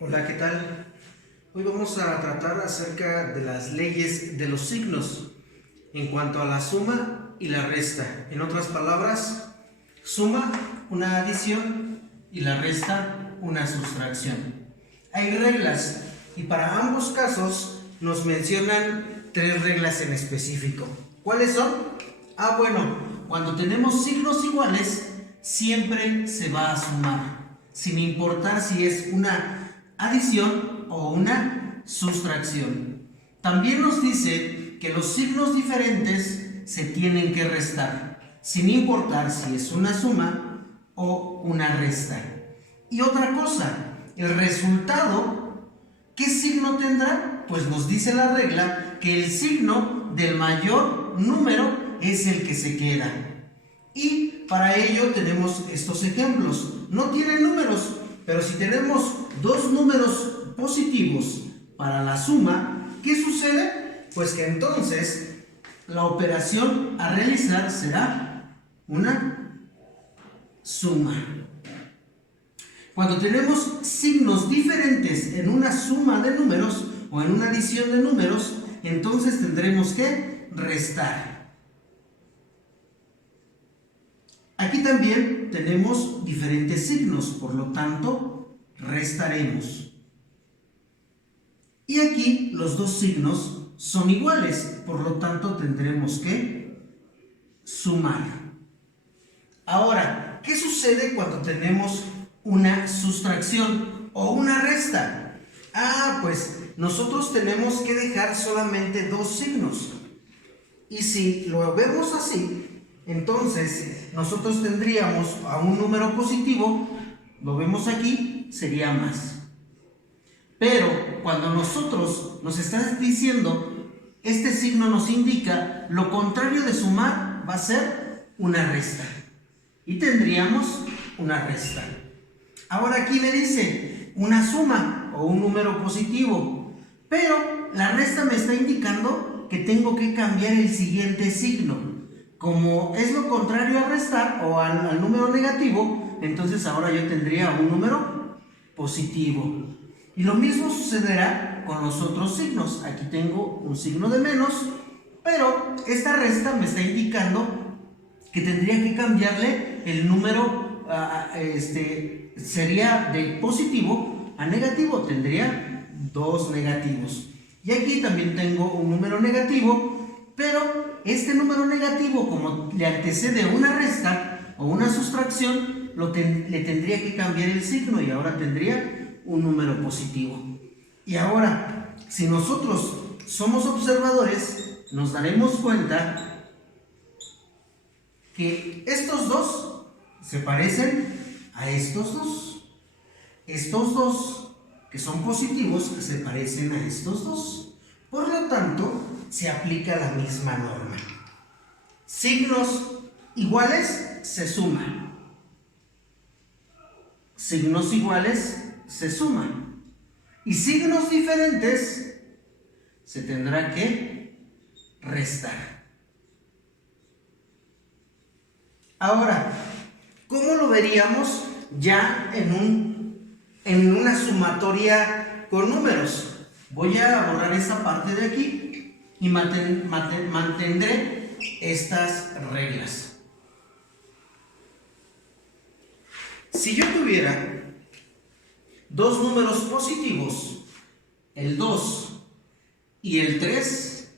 Hola, ¿qué tal? Hoy vamos a tratar acerca de las leyes de los signos en cuanto a la suma y la resta. En otras palabras, suma una adición y la resta una sustracción. Hay reglas y para ambos casos nos mencionan tres reglas en específico. ¿Cuáles son? Bueno, cuando tenemos signos iguales, siempre se va a sumar, sin importar si es una adición o una sustracción. También nos dice que los signos diferentes se tienen que restar, sin importar si es una suma o una resta. Y otra cosa, el resultado, ¿qué signo tendrá? Pues nos dice la regla que el signo del mayor número es el que se queda. Y para ello tenemos estos ejemplos. No tienen números, pero si tenemos dos números positivos para la suma, ¿qué sucede? Pues que entonces la operación a realizar será una suma. Cuando tenemos signos diferentes en una suma de números o en una adición de números, entonces tendremos que restar. Aquí también tenemos diferentes signos, por lo tanto, restaremos. Y aquí los dos signos son iguales, por lo tanto tendremos que sumar. Ahora, ¿qué sucede cuando tenemos una sustracción o una resta? Pues nosotros tenemos que dejar solamente dos signos. Y si lo vemos así, entonces nosotros tendríamos a un número positivo, lo vemos aquí, sería más. Pero cuando nosotros nos están diciendo, este signo nos indica lo contrario de sumar va a ser una resta. Y tendríamos una resta. Ahora aquí me dice una suma o un número positivo, pero la resta me está indicando que tengo que cambiar el siguiente signo. Como es lo contrario a restar o al número negativo, entonces ahora yo tendría un número positivo. Y lo mismo sucederá con los otros signos. Aquí tengo un signo de menos, pero esta resta me está indicando que tendría que cambiarle el número, sería de positivo a negativo, tendría dos negativos. Y aquí también tengo un número negativo, pero este número negativo, como le antecede una resta o una sustracción, le tendría que cambiar el signo y ahora tendría un número positivo. Y ahora, si nosotros somos observadores, nos daremos cuenta que estos dos se parecen a estos dos. Estos dos que son positivos se parecen a estos dos. Por lo tanto, se aplica la misma norma. Signos iguales se suman. Signos iguales se suman. Y signos diferentes se tendrá que restar. Ahora, ¿cómo lo veríamos ya en una sumatoria con números? Voy a borrar esa parte de aquí y mantendré estas reglas. Si yo tuviera dos números positivos, el 2 y el 3,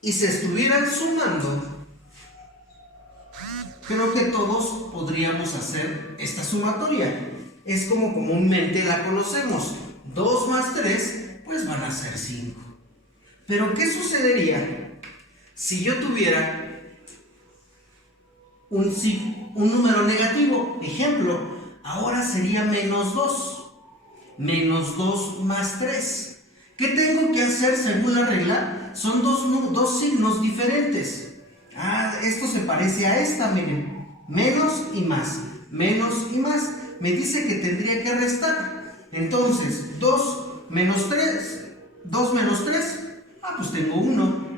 y se estuvieran sumando, creo que todos podríamos hacer esta sumatoria. Es como comúnmente la conocemos. 2 más 3, pues van a ser 5. Pero ¿qué sucedería si yo tuviera un número negativo? Ejemplo, ahora sería menos 2. Menos 2 más 3. ¿Qué tengo que hacer según la regla? Son dos signos diferentes. Esto se parece a esta, miren. Menos y más. Menos y más. Me dice que tendría que restar. Entonces, 2 menos 3. 2 menos 3. Pues tengo 1.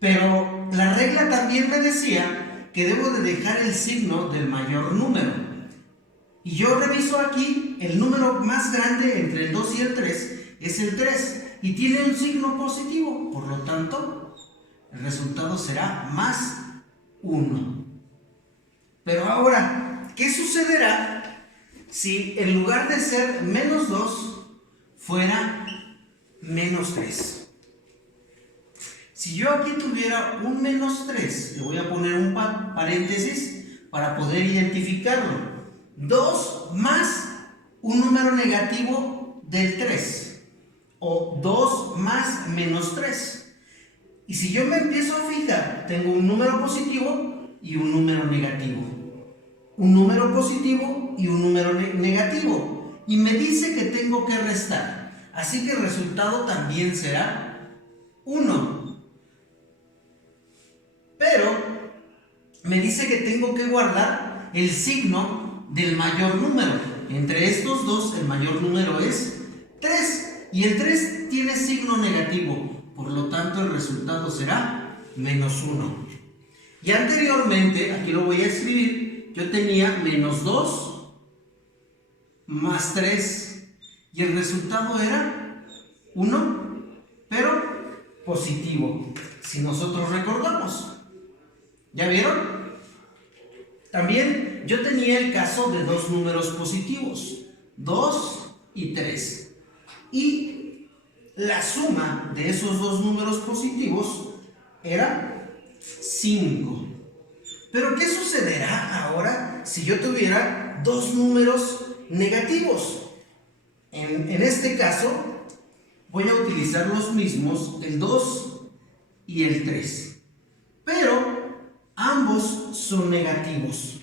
Pero la regla también me decía que debo de dejar el signo del mayor número. Y yo reviso aquí, el número más grande entre el 2 y el 3 es el 3 y tiene un signo positivo, por lo tanto, el resultado será más 1. Pero ahora, ¿qué sucederá si en lugar de ser menos 2 fuera menos 3? Si yo aquí tuviera un menos 3, le voy a poner un paréntesis para poder identificarlo. 2 más un número negativo del 3 o 2 más menos 3. Y si yo me empiezo a fijar, tengo un número positivo y un número negativo. Un número positivo y un número negativo. Y me dice que tengo que restar. Así que el resultado también será 1. Pero me dice que tengo que guardar el signo del mayor número. Entre estos dos, el mayor número es 3. Y el 3 tiene signo negativo. Por lo tanto, el resultado será menos 1. Y anteriormente, aquí lo voy a escribir, yo tenía menos 2 más 3. Y el resultado era 1, pero positivo. Si nosotros recordamos. ¿Ya vieron? También yo tenía el caso de dos números positivos, 2 y 3. Y la suma de esos dos números positivos era 5. Pero ¿qué sucederá ahora si yo tuviera dos números negativos? En este caso voy a utilizar los mismos, el 2 y el 3. Pero ambos son negativos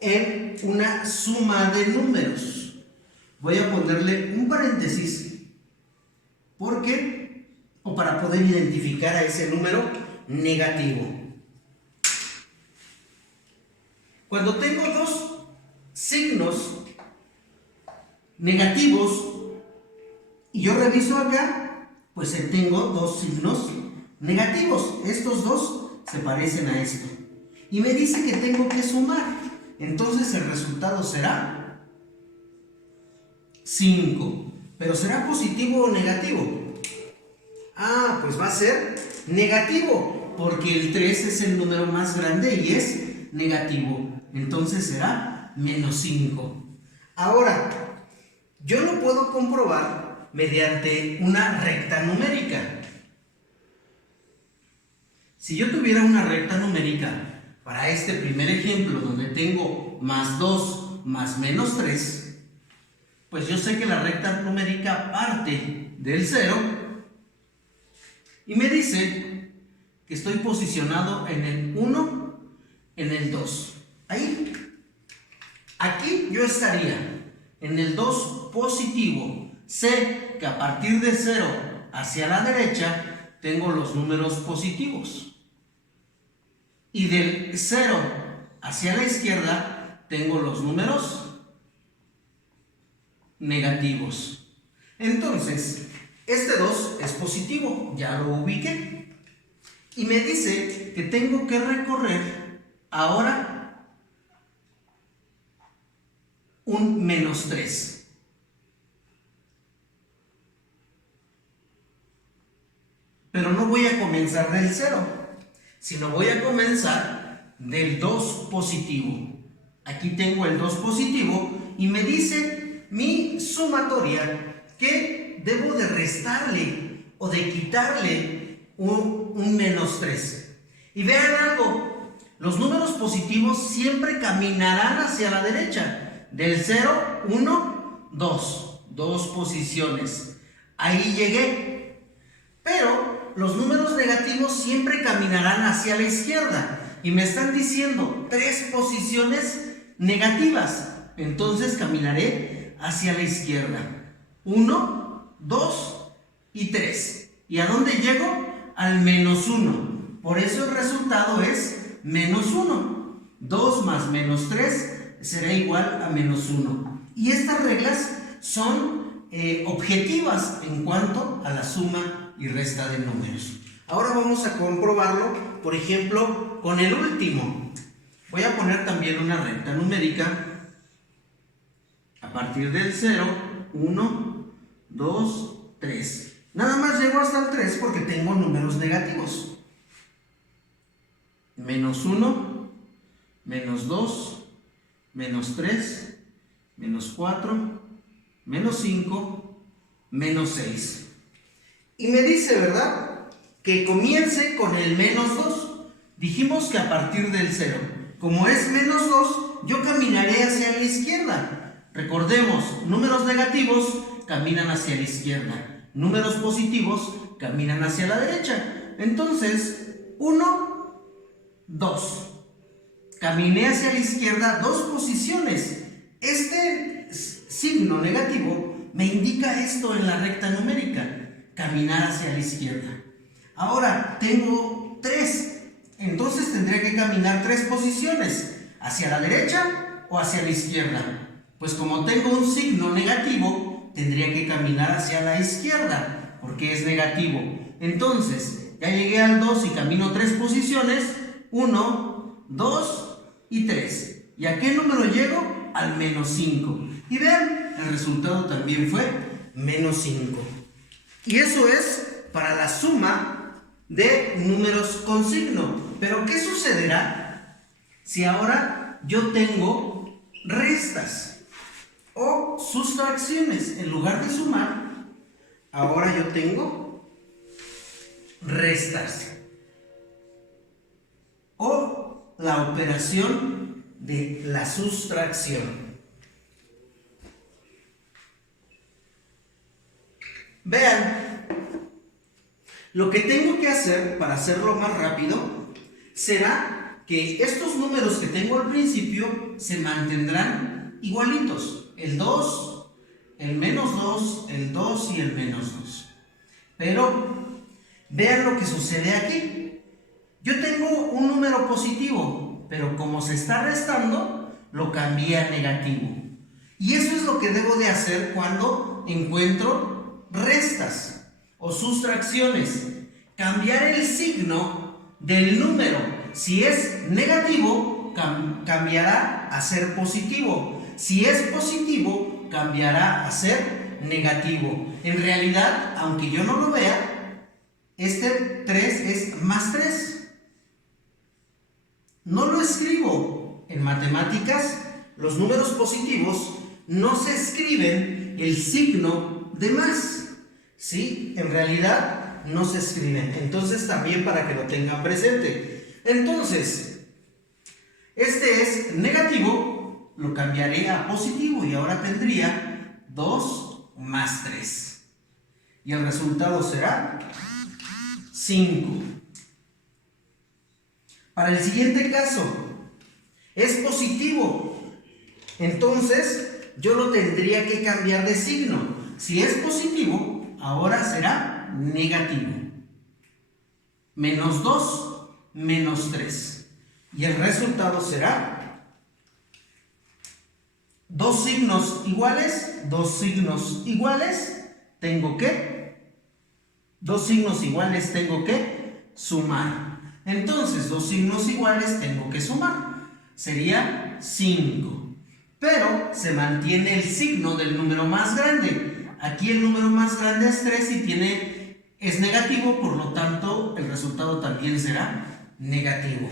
en una suma de números. Voy a ponerle un paréntesis porque, o para poder identificar a ese número negativo. Cuando tengo dos signos negativos y yo reviso acá, pues tengo dos signos negativos. Estos dos se parecen a esto. Y me dice que tengo que sumar. Entonces el resultado será 5. ¿Pero será positivo o negativo? Ah, pues va a ser negativo, porque el 3 es el número más grande y es negativo. Entonces será menos 5. Ahora, yo lo puedo comprobar mediante una recta numérica. Si yo tuviera una recta numérica para este primer ejemplo, donde tengo más 2 más menos 3, pues yo sé que la recta numérica parte del 0 y me dice que estoy posicionado en el 1, en el 2. Ahí. Aquí yo estaría en el 2 positivo. Sé que a partir de 0 hacia la derecha tengo los números positivos. Y del 0 hacia la izquierda tengo los números negativos. Entonces, este 2 es positivo, ya lo ubiqué. Y me dice que tengo que recorrer ahora un menos 3. Pero no voy a comenzar del 0. Sino voy a comenzar del 2 positivo. Aquí tengo el 2 positivo y me dice mi sumatoria que debo de restarle o de quitarle un menos 3. Y vean algo, los números positivos siempre caminarán hacia la derecha. Del 0, 1, 2. 2 posiciones. Ahí llegué. Pero los números negativos siempre caminarán hacia la izquierda. Y me están diciendo 3 posiciones negativas. Entonces caminaré hacia la izquierda. 1, 2 y 3. ¿Y a dónde llego? Al menos 1. Por eso el resultado es menos 1. 2 más menos 3 será igual a menos 1. Y estas reglas son objetivas en cuanto a la suma y resta de números. Ahora vamos a comprobarlo, por ejemplo, con el último. Voy a poner también una recta numérica A partir del 0, 1, 2, 3. Nada más llego hasta el 3 porque tengo números negativos. Menos 1, menos 2, menos 3, menos 4, menos 5, menos 6. Y me dice, ¿verdad?, que comience con el menos 2. Dijimos que a partir del 0. Como es menos 2, yo caminaré hacia la izquierda. Recordemos, números negativos caminan hacia la izquierda. Números positivos caminan hacia la derecha. Entonces, 1, 2. Caminé hacia la izquierda 2 posiciones. Este signo negativo me indica esto en la recta numérica, caminar hacia la izquierda. Ahora tengo 3, entonces tendría que caminar 3 posiciones, hacia la derecha o hacia la izquierda. Pues como tengo un signo negativo, tendría que caminar hacia la izquierda, porque es negativo. Entonces, ya llegué al 2 y camino 3 posiciones, 1, 2 y 3. ¿Y a qué número llego? Al menos 5. Y vean, el resultado también fue menos 5. Y eso es para la suma de números con signo. Pero ¿qué sucederá si ahora yo tengo restas o sustracciones? En lugar de sumar, ahora yo tengo restas o la operación de la sustracción. Vean, lo que tengo que hacer para hacerlo más rápido será que estos números que tengo al principio se mantendrán igualitos. El 2, el menos 2, el 2 y el menos 2. Pero vean lo que sucede aquí. Yo tengo un número positivo, pero como se está restando, lo cambié a negativo. Y eso es lo que debo de hacer cuando encuentro restas o sustracciones. Cambiar el signo del número. Si es negativo, cambiará a ser positivo. Si es positivo, cambiará a ser negativo. En realidad, aunque yo no lo vea, este 3 es más 3. No lo escribo. En matemáticas, los números positivos no se escriben el signo de más. ¿Sí? En realidad no se escriben. Entonces también para que lo tengan presente. Entonces, este es negativo, lo cambiaré a positivo y ahora tendría 2 más 3. Y el resultado será 5. Para el siguiente caso, es positivo. Entonces, yo lo tendría que cambiar de signo. Si es positivo, ahora será negativo. Menos 2, menos 3. Y el resultado será 2 signos iguales, 2 signos iguales, tengo que sumar. Entonces, 2 signos iguales tengo que sumar. Sería 5. Pero se mantiene el signo del número más grande. Aquí el número más grande es 3 y es negativo, por lo tanto el resultado también será negativo.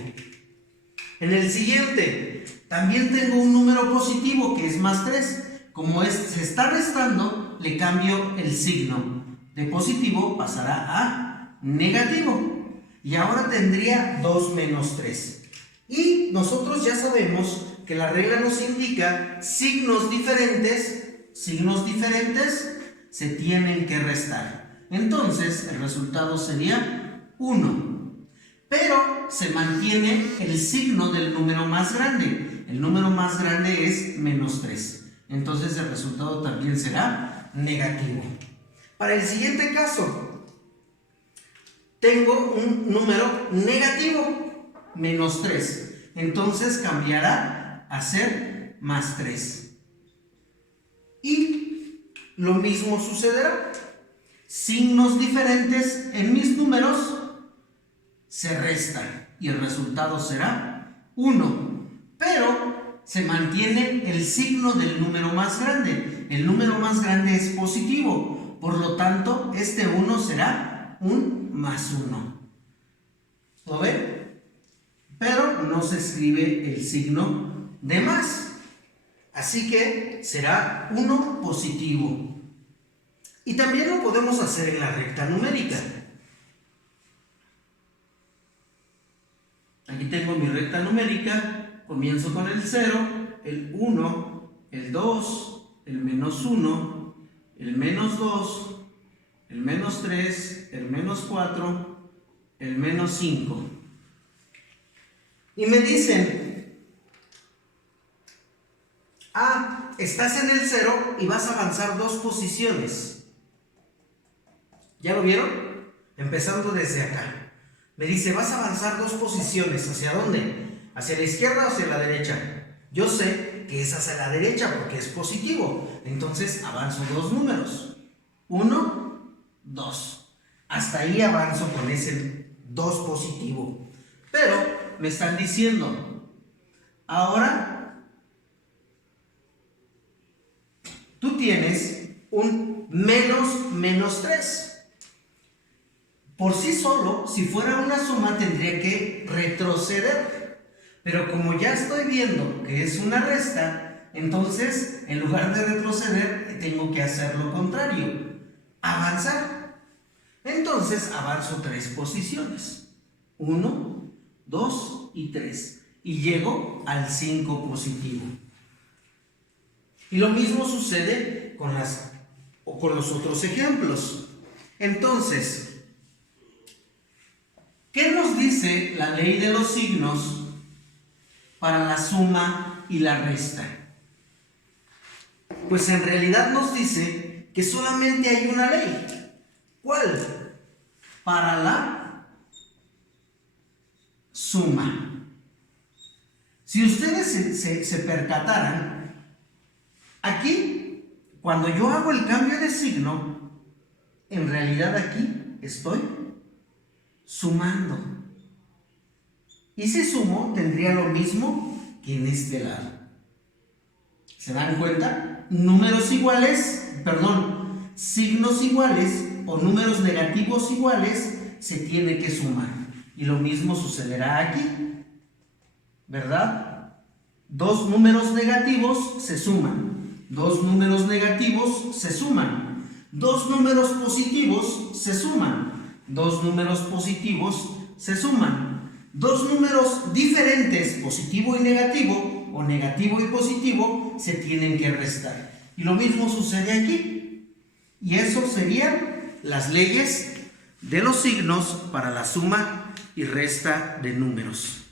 En el siguiente, también tengo un número positivo que es más 3. Como se está restando, le cambio el signo. De positivo pasará a negativo. Y ahora tendría 2 menos 3. Y nosotros ya sabemos que la regla nos indica signos diferentes se tienen que restar. Entonces, el resultado sería 1. Pero se mantiene el signo del número más grande. El número más grande es menos 3. Entonces, el resultado también será negativo. Para el siguiente caso, tengo un número negativo, menos 3. Entonces, cambiará a ser más 3. Y lo mismo sucederá. Signos diferentes en mis números se restan y el resultado será 1. Pero se mantiene el signo del número más grande. El número más grande es positivo, por lo tanto, este 1 será un más 1. ¿Lo ven? Pero no se escribe el signo de más. Así que será 1 positivo. Y también lo podemos hacer en la recta numérica. Aquí tengo mi recta numérica. Comienzo con el 0, el 1, el 2, el menos 1, el menos 2, el menos 3, el menos 4, el menos 5. Y me dicen, estás en el 0 y vas a avanzar 2 posiciones. ¿Ya lo vieron? Empezando desde acá. Me dice, vas a avanzar 2 posiciones. ¿Hacia dónde? ¿Hacia la izquierda o hacia la derecha? Yo sé que es hacia la derecha porque es positivo. Entonces avanzo 2 números. 1, 2. Hasta ahí avanzo con ese 2 positivo. Pero me están diciendo, ahora tú tienes un menos 3. Por sí solo, si fuera una suma, tendría que retroceder. Pero como ya estoy viendo que es una resta, entonces, en lugar de retroceder, tengo que hacer lo contrario. Avanzar. Entonces, avanzo 3 posiciones. 1, 2 y 3. Y llego al 5 positivo. Y lo mismo sucede con los otros ejemplos. Entonces, ¿qué nos dice la ley de los signos para la suma y la resta? Pues en realidad nos dice que solamente hay una ley. ¿Cuál? Para la suma. Si ustedes se percataran, aquí, cuando yo hago el cambio de signo, en realidad aquí estoy sumando. Y si sumo, tendría lo mismo que en este lado. ¿Se dan cuenta? Signos iguales o números negativos iguales se tiene que sumar. Y lo mismo sucederá aquí, ¿verdad? 2 números negativos se suman. 2 números negativos se suman. 2 números positivos se suman. 2 números positivos se suman. 2 números diferentes, positivo y negativo, o negativo y positivo, se tienen que restar. Y lo mismo sucede aquí. Y eso serían las leyes de los signos para la suma y resta de números.